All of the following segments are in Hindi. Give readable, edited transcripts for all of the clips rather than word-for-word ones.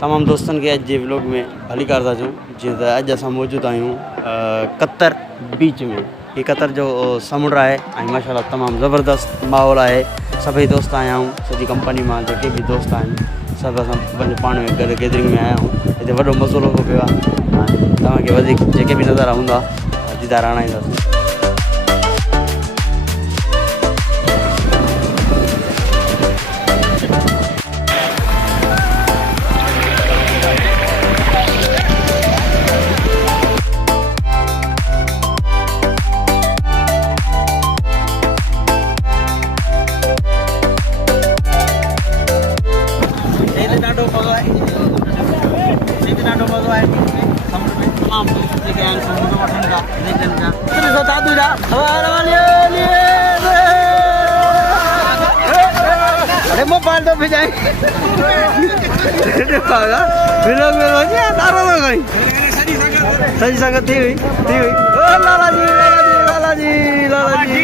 तमाम दोस्तन के अज व्लॉग में भली करदा छूं जी। अज असां मौजूद आहियूं कतर बीच में। ये कतर जो समुंड है माशाल्लाह तमाम ज़बरदस्त माहौल है। सभी दोस्त आया हूँ सॼी कंपनी में जो भी दोस्त आहिनि सब असां पाण में गॾु गैदरिंग में आया हूँ। हिते वॾो मज़ो लॻो पियो आहे। तव्हांखे वधीक जेके बि नज़ारा हूंदा दीदार आणाईंदासीं। तमाम दोस्त जेके आहिनि समुंड वठनि था देखनि था। अरे मोबाइल तो भिजाई सजी संगत थी हुई। लाला जी लाला जी लाला जी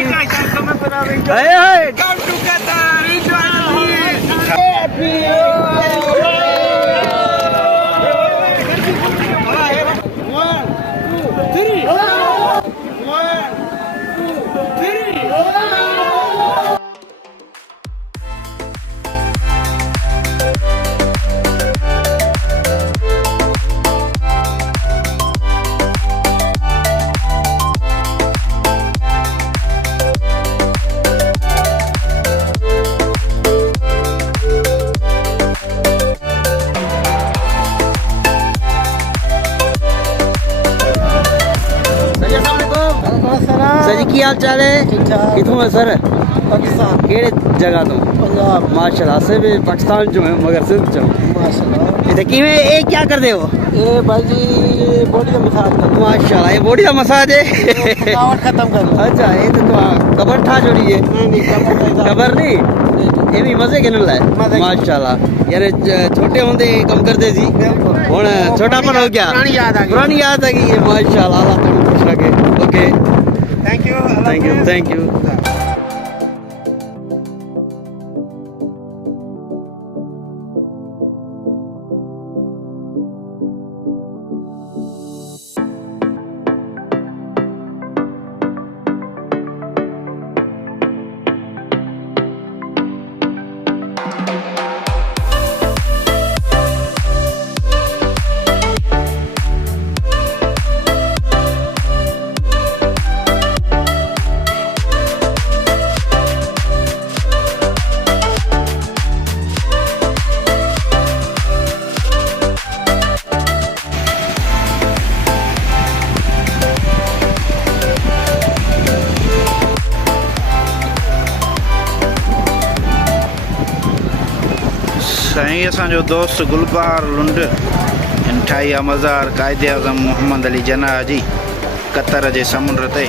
सर जी की हाल चाल है? कितों है सर? पाकिस्तान। केड़े जगह तो? पंजाब। माशाल्लाह से भी पाकिस्तान जो है मगर सिंध जो माशाल्लाह। इधर की में एक क्या कर दे हो? ये भाई जी बॉडी का मसाज कर। माशाल्लाह ये बॉडी का मसाज है। थकावट खत्म कर। अच्छा ये तो कबर था जोड़ी है। नहीं कबर नहीं ये भी मजे के नल है। माशाल्लाह यार छोटे होंदे कम कर दे जी हुन छोटापन हो गया। पुरानी याद आ गई है। माशाल्लाह अल्लाह तुम खुश रखे। Okay thank you thank you thank you. साईं असांजो दोस्त गुलबार लुंड ठाही आहे मज़ार कायदे आज़म मोहम्मद अली जनाह जी कतर जे समुंड ते।